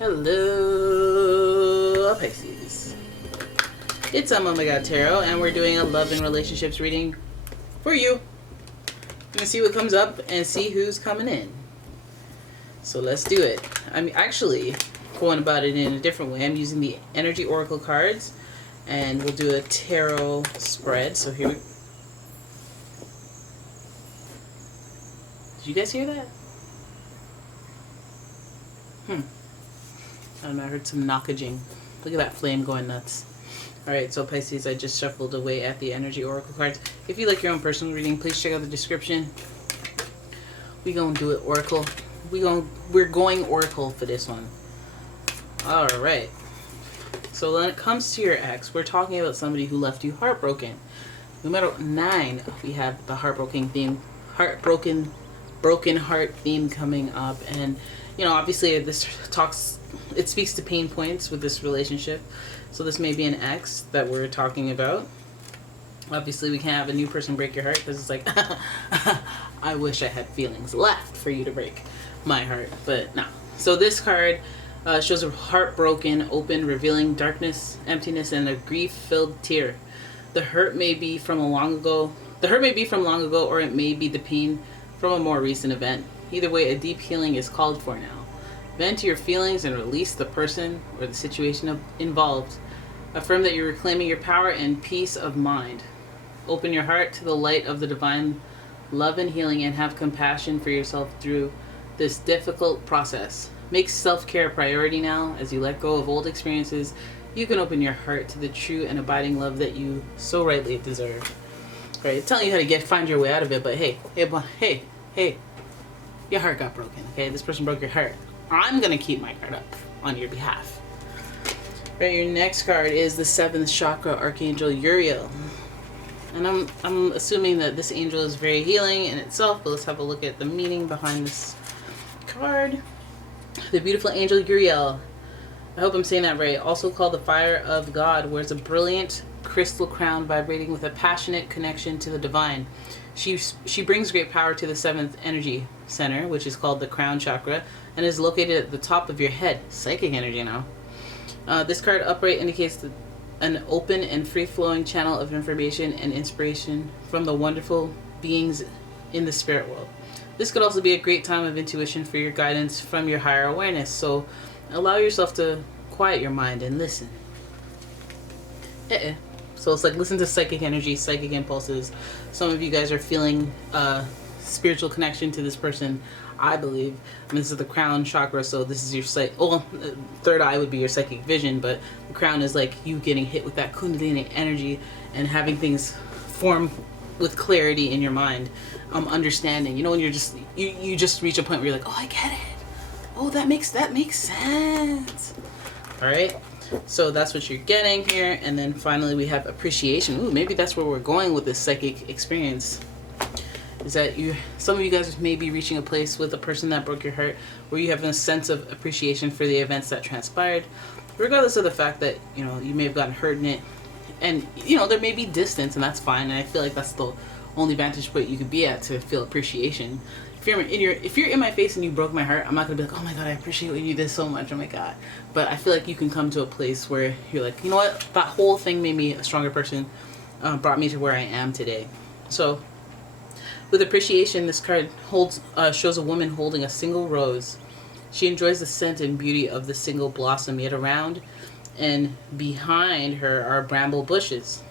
Hello, Pisces. It's umomgstore, and we're doing a love and relationships reading for you. I'm gonna see what comes up and see who's coming in. So let's do it. I'm actually going about it in a different way. I'm using the energy oracle cards, and we'll do a tarot spread. So here we... Did you guys hear that? I don't know, I heard some knockaging. Look at that flame going nuts. Alright, so Pisces, I just shuffled away at the energy oracle cards. If you like your own personal reading, please check out the description. We gonna do it oracle. We're going oracle for this one. Alright. So when it comes to your ex, we're talking about somebody who left you heartbroken. Number 9, we have the heartbroken theme. Broken heart theme coming up. And, you know, obviously this it speaks to pain points with this relationship. So this may be an ex that we're talking about. Obviously we can't have a new person break your heart, because it's like, I wish I had feelings left for you to break my heart, but no. So this card shows a heartbroken, open, revealing darkness, emptiness, and a grief-filled tear. The hurt may be from long ago, or it may be the pain from a more recent event. Either way, a deep healing is called for now. Vent your feelings and release the person or the situation involved. Affirm that you're reclaiming your power and peace of mind. Open your heart to the light of the divine love and healing, and have compassion for yourself through this difficult process. Make self-care a priority now. As you let go of old experiences, you can open your heart to the true and abiding love that you so rightly deserve. Right, it's telling you how to find your way out of it, but hey, your heart got broken, okay? This person broke your heart. I'm gonna keep my card up on your behalf. Right, your next card is the 7th chakra archangel Uriel. And I'm assuming that this angel is very healing in itself, but let's have a look at the meaning behind this card. The beautiful angel Uriel, I hope I'm saying that right, also called the fire of God, wears a brilliant crystal crown vibrating with a passionate connection to the divine. She brings great power to the 7th energy center, which is called the crown chakra, and is located at the top of your head. Psychic energy now. This card upright indicates an open and free-flowing channel of information and inspiration from the wonderful beings in the spirit world. This could also be a great time of intuition for your guidance from your higher awareness, so allow yourself to quiet your mind and listen. So it's like, listen to psychic energy, psychic impulses. Some of you guys are feeling spiritual connection to this person, I believe. I mean, this is the crown chakra, so this is your third eye would be your psychic vision, but the crown is like you getting hit with that kundalini energy and having things form with clarity in your mind, understanding. You know, when you just reach a point where you're like, oh, I get it. Oh, that makes sense. All right. So that's what you're getting here. And then finally we have appreciation. Ooh, maybe that's where we're going with this psychic experience. Is that some of you guys may be reaching a place with a person that broke your heart where you have a sense of appreciation for the events that transpired, regardless of the fact that, you know, you may have gotten hurt in it. And, you know, there may be distance, and that's fine. And I feel like that's the only vantage point you could be at to feel appreciation. If you're in my face and you broke my heart, I'm not gonna be like, oh my god, I appreciate what you did so much, oh my god. But I feel like you can come to a place where you're like, you know what, that whole thing made me a stronger person, brought me to where I am today. So with appreciation, this card shows a woman holding a single rose. She enjoys the scent and beauty of the single blossom, yet around and behind her are bramble bushes.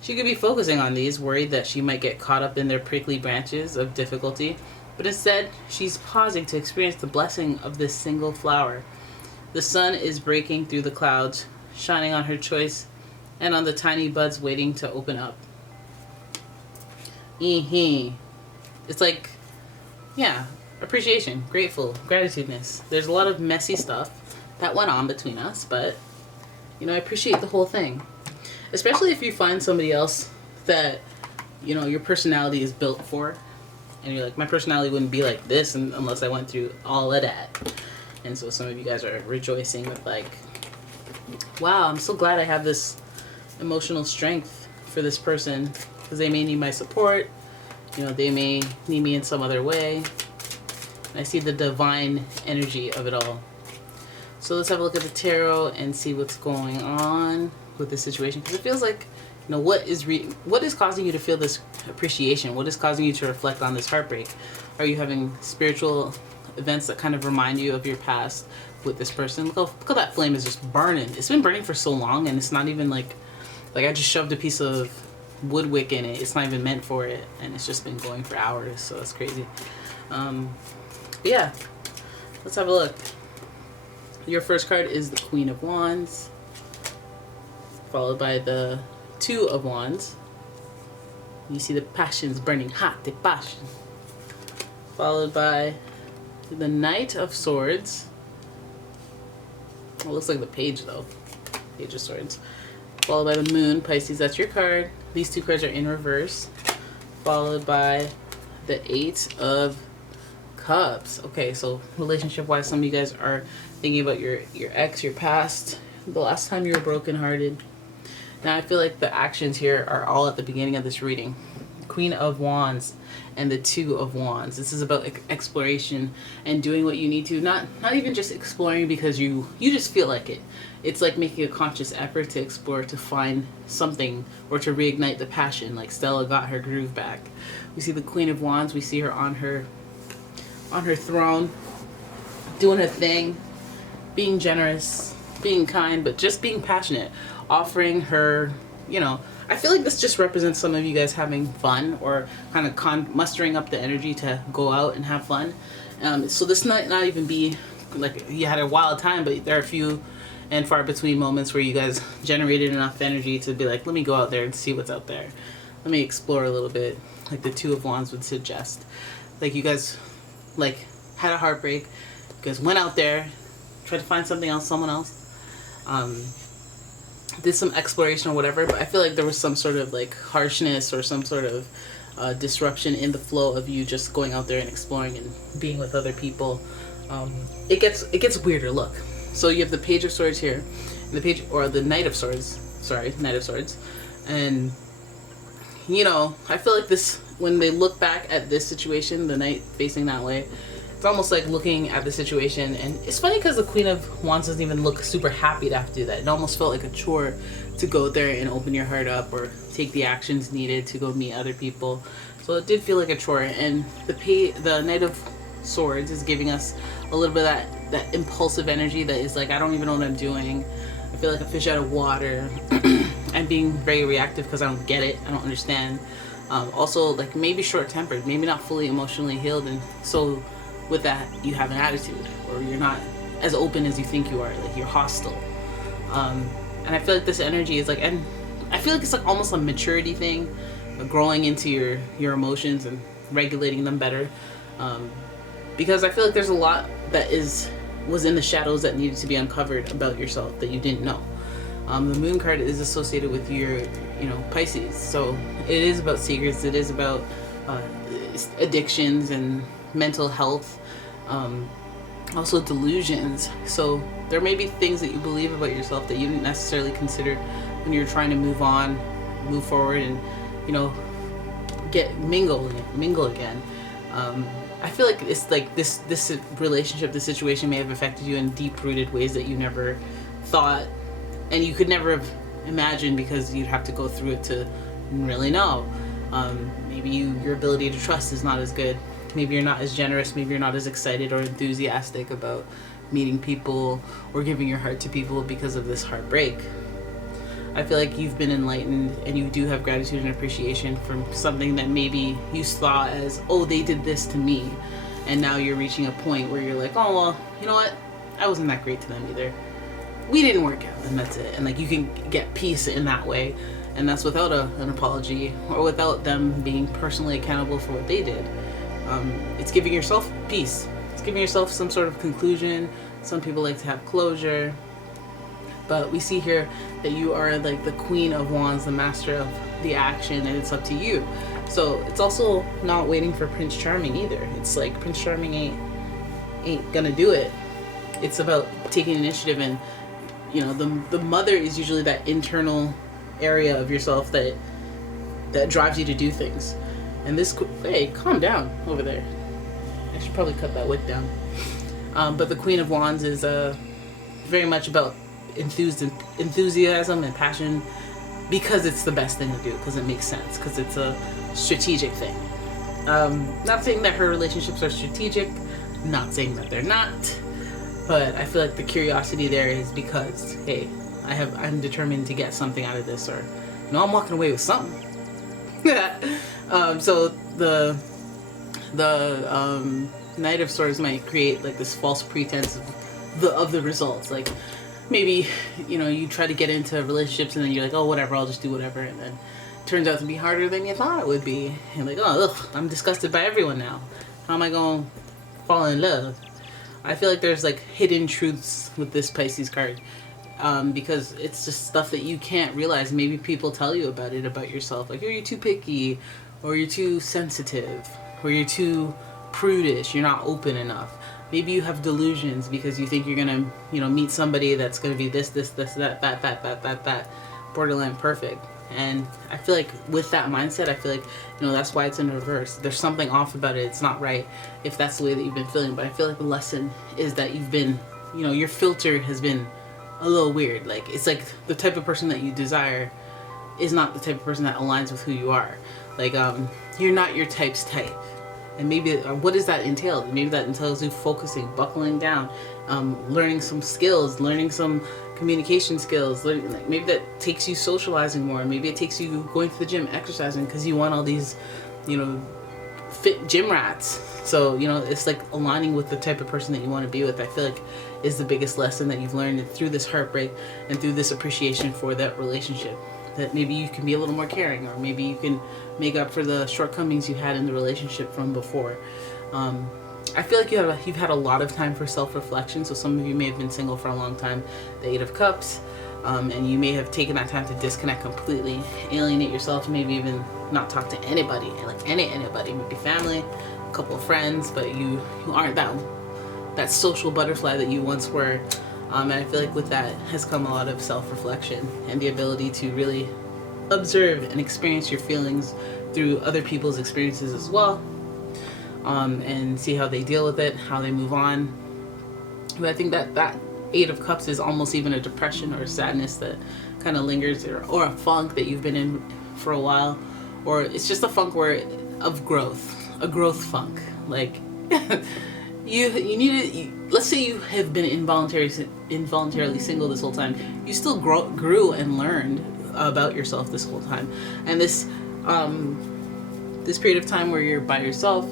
She could be focusing on these, worried that she might get caught up in their prickly branches of difficulty, but instead, she's pausing to experience the blessing of this single flower. The sun is breaking through the clouds, shining on her choice and on the tiny buds waiting to open up. It's like, yeah, appreciation, grateful, gratitudeness. There's a lot of messy stuff that went on between us, but, you know, I appreciate the whole thing. Especially if you find somebody else that, you know, your personality is built for. And you're like, my personality wouldn't be like this unless I went through all of that. And so some of you guys are rejoicing with like, wow, I'm so glad I have this emotional strength for this person. Because they may need my support. You know, they may need me in some other way. And I see the divine energy of it all. So let's have a look at the tarot and see what's going on with this situation, because it feels like, you know, what is causing you to feel this appreciation? What is causing you to reflect on this heartbreak? Are you having spiritual events that kind of remind you of your past with this person? Look how that flame is just burning. It's been burning for so long, and it's not even like I just shoved a piece of wood wick in it. It's not even meant for it, and it's just been going for hours, so it's crazy. Yeah, let's have a look. Your first card is the Queen of Wands, followed by the Two of Wands. You see the passions burning hot, the passion. Followed by the Knight of Swords. It looks like the Page though. Page of Swords. Followed by the Moon, Pisces, that's your card. These two cards are in reverse. Followed by the Eight of Cups. Okay, so relationship-wise, some of you guys are thinking about your ex, your past, the last time you were brokenhearted. Now I feel like the actions here are all at the beginning of this reading. Queen of Wands and the Two of Wands. This is about exploration and doing what you need to. Not even just exploring because you just feel like it. It's like making a conscious effort to explore, to find something, or to reignite the passion. Like Stella got her groove back. We see the Queen of Wands. We see her on her throne, doing her thing, being generous, being kind, but just being passionate, offering her, you know, I feel like this just represents some of you guys having fun, or kind of mustering up the energy to go out and have fun. So this might not even be like you had a wild time, but there are a few and far between moments where you guys generated enough energy to be like, let me go out there and see what's out there. Let me explore a little bit, like the Two of Wands would suggest. Like you guys like had a heartbreak, you guys went out there, tried to find something else, someone else. Did some exploration or whatever, but I feel like there was some sort of like harshness or some sort of disruption in the flow of you just going out there and exploring and being with other people. It gets weirder. Look, so you have the Page of Swords here, and the Page, or the Knight of Swords. Sorry, Knight of Swords, and you know, I feel like this, when they look back at this situation, the Knight facing that way, it's almost like looking at the situation, and it's funny because the Queen of Wands doesn't even look super happy to have to do that. It almost felt like a chore to go there and open your heart up or take the actions needed to go meet other people. So it did feel like a chore, and the Knight of Swords is giving us a little bit of that impulsive energy that is like, I don't even know what I'm doing. I feel like a fish out of water. I'm being very reactive because I don't get it. I don't understand. Also, like maybe short-tempered, maybe not fully emotionally healed, and so with that you have an attitude, or you're not as open as you think you are, like you're hostile. And I feel like this energy is like, and I feel like it's like almost a maturity thing, growing into your emotions and regulating them better, because I feel like there's a lot that was in the shadows that needed to be uncovered about yourself that you didn't know. The Moon card is associated with your, you know, Pisces, so it is about secrets. It is about addictions and mental health, also delusions. So there may be things that you believe about yourself that you didn't necessarily consider when you're trying to move on, move forward, and, you know, mingle again. I feel like it's like this relationship, this situation may have affected you in deep-rooted ways that you never thought, and you could never have imagined, because you'd have to go through it to really know. Maybe your ability to trust is not as good. Maybe you're not as generous. Maybe you're not as excited or enthusiastic about meeting people or giving your heart to people because of this heartbreak. I feel like you've been enlightened, and you do have gratitude and appreciation for something that maybe you saw as, oh, they did this to me, and now you're reaching a point where you're like, oh, well, you know what, I wasn't that great to them either. We didn't work out, and that's it. And like you can get peace in that way, and that's without an apology, or without them being personally accountable for what they did. It's giving yourself peace. It's giving yourself some sort of conclusion. Some people like to have closure. But we see here that you are like the Queen of Wands, the master of the action, and it's up to you. So it's also not waiting for Prince Charming either. It's like Prince Charming ain't gonna do it. It's about taking initiative, and you know, the mother is usually that internal area of yourself that drives you to do things. And this, hey, calm down over there. I should probably cut that wick down. But the Queen of Wands is very much about enthusiasm and passion, because it's the best thing to do, because it makes sense, because it's a strategic thing. Not saying that her relationships are strategic, not saying that they're not, but I feel like the curiosity there is because, hey, I'm determined to get something out of this, or I'm walking away with something. So the Knight of Swords might create like this false pretense of the results. Like maybe you try to get into relationships and then you're like, oh, whatever, I'll just do whatever, and then it turns out to be harder than you thought it would be. And like, oh, ugh, I'm disgusted by everyone now. How am I going to fall in love? I feel like there's like hidden truths with this Pisces card. Because it's just stuff that you can't realize. Maybe people tell you about yourself, like, oh, you're too picky, or you're too sensitive, or you're too prudish, you're not open enough. Maybe you have delusions because you think you're gonna meet somebody that's gonna be this that borderline perfect. And I feel like with that mindset, I feel like that's why it's in reverse. There's something off about it. It's not right if that's the way that you've been feeling. But I feel like the lesson is that you've been your filter has been a little weird. Like, it's like the type of person that you desire is not the type of person that aligns with who you are. Like, you're not your type's type. And maybe, what does that entail? Maybe that entails you focusing, buckling down, learning some skills, learning some communication skills. Like, maybe that takes you socializing more. Maybe it takes you going to the gym, exercising, because you want all these, fit gym rats. So, it's like aligning with the type of person that you want to be with, I feel like is the biggest lesson that you've learned through this heartbreak and through this appreciation for that relationship. That maybe you can be a little more caring, or maybe you can make up for the shortcomings you had in the relationship from before. I feel like you've had a lot of time for self-reflection. So some of you may have been single for a long time, the Eight of Cups, and you may have taken that time to disconnect completely, alienate yourself, maybe even not talk to anybody, like anybody, maybe family, a couple of friends, but you aren't that social butterfly that you once were. And I feel like with that has come a lot of self-reflection and the ability to really observe and experience your feelings through other people's experiences as well, and see how they deal with it, how they move on. But I think that Eight of Cups is almost even a depression or a sadness that kind of lingers, or a funk that you've been in for a while, or it's just a funk of growth, a growth funk. Like you need to, let's say you have been involuntarily single this whole time. You still grew and learned about yourself this whole time. And this period of time where you're by yourself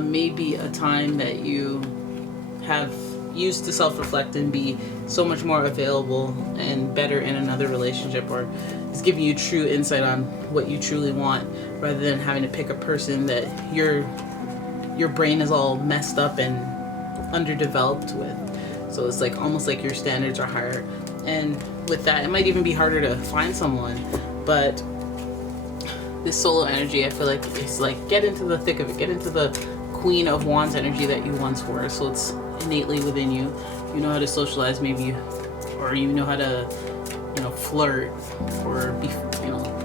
may be a time that you have used to self-reflect and be so much more available and better in another relationship, or it's giving you true insight on what you truly want, rather than having to pick a person that your brain is all messed up and underdeveloped with. So it's like almost like your standards are higher, and with that it might even be harder to find someone. But this solo energy, I feel like it's like, get into the thick of it, get into the Queen of Wands energy that you once were. So it's innately within you. You know how to socialize, maybe, or you know how to flirt, or be,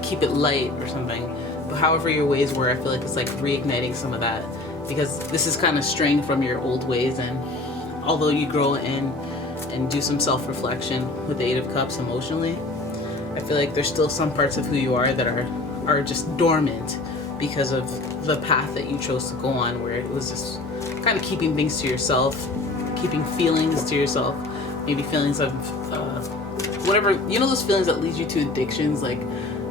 keep it light or something. But however your ways were, I feel like it's like reigniting some of that, because this is kind of straying from your old ways. And although you grow in and do some self-reflection with the Eight of Cups emotionally, I feel like there's still some parts of who you are that are just dormant because of the path that you chose to go on, where it was just kind of keeping things to yourself, keeping feelings to yourself, maybe feelings of whatever, those feelings that lead you to addictions, like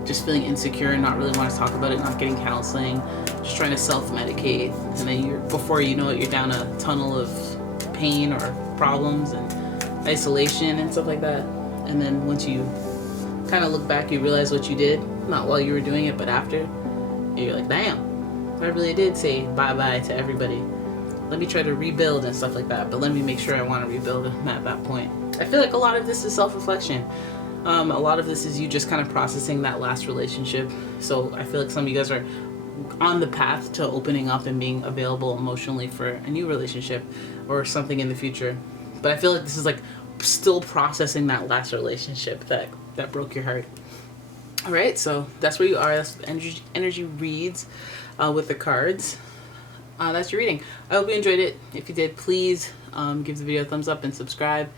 just feeling insecure and not really want to talk about it, not getting counseling, just trying to self-medicate, and then before you know it, you're down a tunnel of pain or problems and isolation and stuff like that. And then once you kind of look back, you realize what you did, not while you were doing it, but after. And you're like, damn, I really did say bye-bye to everybody. Let me try to rebuild and stuff like that, but let me make sure I want to rebuild at that point. I feel like a lot of this is self-reflection. A lot of this is you just kind of processing that last relationship. So I feel like some of you guys are on the path to opening up and being available emotionally for a new relationship or something in the future. But I feel like this is like still processing that last relationship that broke your heart. All right, so that's where you are. That's energy reads with the cards. That's your reading. I hope you enjoyed it. If you did, please give the video a thumbs up and subscribe.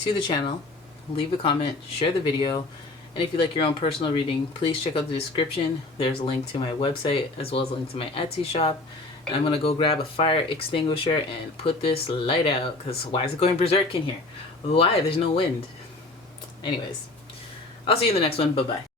to the channel, leave a comment, share the video, and if you'd like your own personal reading, please check out the description. There's a link to my website as well as a link to my Etsy shop. And I'm going to go grab a fire extinguisher and put this light out, because why is it going berserk in here? Why? There's no wind. Anyways, I'll see you in the next one. Bye-bye.